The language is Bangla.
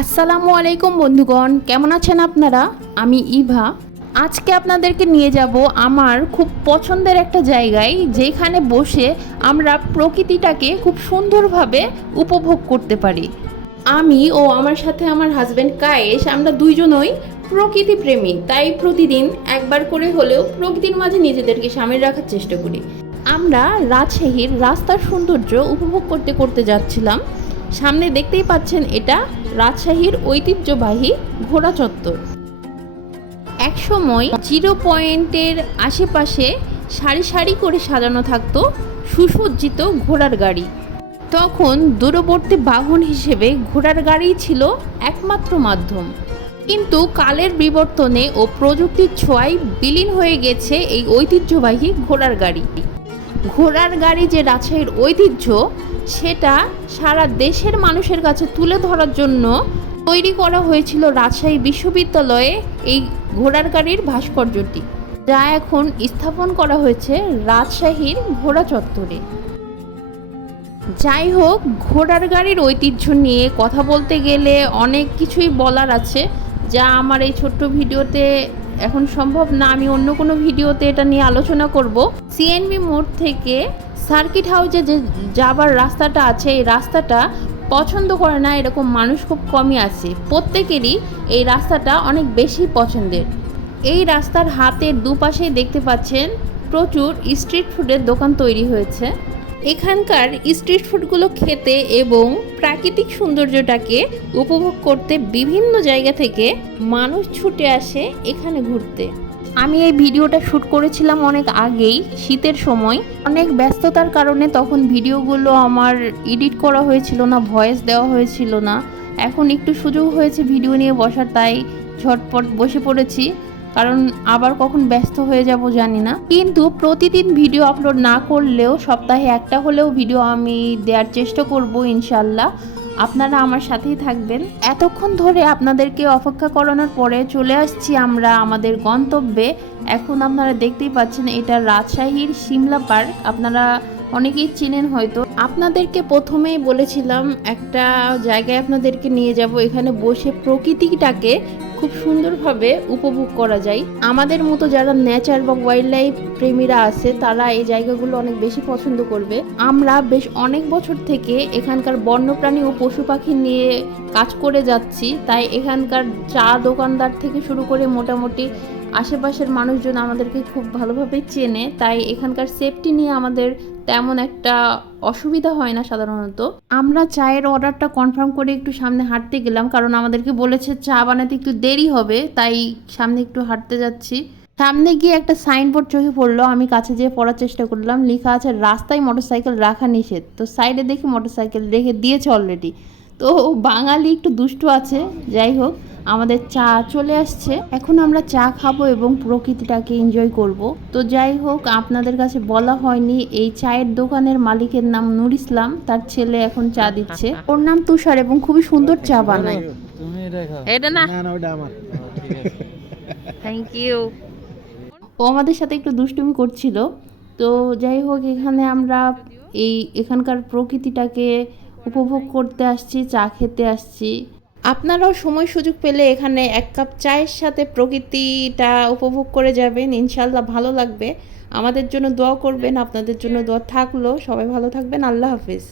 আসসালামু আলাইকুম বন্ধুগণ, কেমন আছেন আপনারা? আমি ইভা। আজকে আপনাদেরকে নিয়ে যাব আমার খুব পছন্দের একটা জায়গায়, যেখানে বসে আমরা প্রকৃতিটাকে খুব সুন্দরভাবে উপভোগ করতে পারি। আমি ও আমার সাথে আমার হাজব্যান্ড কায়েশ, আমরা দুইজনই প্রকৃতি প্রেমী, তাই প্রতিদিন একবার করে হলেও প্রকৃতির মাঝে নিজেদেরকে সামিল রাখার চেষ্টা করি। আমরা রাজশাহীর রাস্তার সৌন্দর্য উপভোগ করতে করতে যাচ্ছিলাম। সামনে দেখতেই পাচ্ছেন এটা রাজশাহীর ঐতিহ্যবাহী ঘোড়া চত্বর। একসময় জিরো পয়েন্টের আশেপাশে সারি সারি করে সাজানো থাকতো সুসজ্জিত ঘোড়ার গাড়ি। তখন দূরবর্তী বাহন হিসেবে ঘোড়ার গাড়ি ছিল একমাত্র মাধ্যম। কিন্তু কালের বিবর্তনে ও প্রযুক্তির ছোঁয়ায় বিলীন হয়ে গেছে এই ঐতিহ্যবাহী ঘোড়ার গাড়ি। ঘোড়ার গাড়ি যে রাজশাহীর ঐতিহ্য, সেটা সারা দেশের মানুষের কাছে তুলে ধরার জন্য তৈরি করা হয়েছিল রাজশাহী বিশ্ববিদ্যালয়ে এই ঘোড়ার গাড়ির ভাস্কর্যটি, যা এখন স্থাপন করা হয়েছে রাজশাহীর ঘোড়া চত্বরে। যাই হোক, ঘোড়ার গাড়ির ঐতিহ্য নিয়ে কথা বলতে গেলে অনেক কিছুই বলার আছে। যা আমার এই ছোট্ট ভিডিওতে এখন সম্ভব না, আমি অন্য কোনো ভিডিওতে এটা নিয়ে আলোচনা করব। সিএনবি মোড় থেকে সার্কিট হাউসে যে যাবার রাস্তাটা আছে, এই রাস্তাটা পছন্দ করে না, এরকম মানুষ খুব কমই আছে। প্রত্যেকেরই এই রাস্তাটা অনেক বেশি পছন্দের। এই রাস্তার হাতের দুপাশেই দেখতে পাচ্ছেন প্রচুর স্ট্রিট ফুডের দোকান তৈরি হয়েছে। এখানকার স্ট্রিট ফুডগুলো খেতে এবং প্রাকৃতিক সৌন্দর্যটাকে উপভোগ করতে বিভিন্ন জায়গা থেকে মানুষ ছুটে আসে এখানে ঘুরতে। আমি এই ভিডিওটা শ্যুট করেছিলাম অনেক আগেই, শীতের সময়। অনেক ব্যস্ততার কারণে তখন ভিডিওগুলো আমার এডিট করা হয়েছিল না, ভয়েস দেওয়া হয়েছিল না। এখন একটু সুযোগ হয়েছে ভিডিও নিয়ে বসার, তাই ঝটপট বসে পড়েছি। কারণ আবার কখন ব্যস্ত হয়ে যাব জানি না। কিন্তু প্রতিদিন ভিডিও আপলোড না করলেও সপ্তাহে একটা হলেও ভিডিও আমি দেওয়ার চেষ্টা করব ইনশাল্লাহ। আপনারা আমার সাথেই থাকবেন। এতক্ষণ ধরে আপনাদেরকে অপেক্ষা করানোর পরে চলে আসছি আমরা আমাদের গন্তব্যে। এখন আপনারা দেখতেই পাচ্ছেন এটা রাজশাহীর সিমলা পার্ক। আপনারা অনেকেই চিনেন হয়তো আপনাদেরকে প্রথমেই বলেছিলাম, একটা জায়গায় আপনাদেরকে নিয়ে যাব, এখানে বসে প্রকৃতিটাকে খুব সুন্দরভাবে উপভোগ করা যায়। আমাদের মতো যারা নেচার বা ওয়াইল্ড লাইফ প্রেমীরা আছে, তারা এই জায়গাগুলো অনেক বেশি পছন্দ করবে। আমরা বেশ অনেক বছর থেকে এখানকার বন্যপ্রাণী ও পশু পাখি নিয়ে কাজ করে যাচ্ছি, তাই এখানকার চা দোকানদার থেকে শুরু করে মোটামুটি আশেপাশের মানুষজন আমাদেরকে খুব ভালোভাবে চেনে, তাই এখানকার সেফটি নিয়ে আমাদের তেমন একটা অসুবিধা হয় না সাধারণত। আমরা চায়ের অর্ডারটা কনফার্ম করে একটু সামনে হাঁটতে গেলাম, কারণ আমাদেরকে বলেছে চা বানাতে একটু দেরি হবে, তাই সামনে একটু হাঁটতে যাচ্ছি। সামনে গিয়ে একটা সাইনবোর্ড চোখে পড়ল, আমি কাছে যেয়ে পড়ার চেষ্টা করলাম, লেখা আছে, রাস্তায় মোটরসাইকেল রাখা নিষেধ। তো সাইডে দেখি মোটরসাইকেল রেখে দিয়েছে অলরেডি তো বাঙালি একটু দুষ্টু আছে, যাই হোক। আমাদের চা চলে আসছে। এখন আমরা চা খাব এবং প্রকৃতিটাকে এনজয় করব। তো যাই হোক আপনাদের কাছে বলা হয়নি এই চায়ের দোকানের মালিকের নাম নুর ইসলাম। তার ছেলে এখন চা দিচ্ছে। ওর নাম তুষার এবং খুবই সুন্দর চা বানায়। এটা না? থ্যাংক ইউ ও আমাদের সাথে একটু দুষ্টুমি করছিল। তো যাই হোক এখানে আমরা এই এখানকার প্রকৃতিটাকে উপভোগ করতে আসছি চা খেতে আসছি। আপনারাও সময় সুযোগ পেলে এখানে এক কাপ চায়ের সাথে প্রকৃতিটা উপভোগ করে যাবেন। ইনশাল্লাহ ভালো লাগবে। আমাদের জন্য দোয়া করবেন, আপনাদের জন্য দোয়া থাকল। সবাই ভালো থাকবেন। আল্লাহ হাফিজ।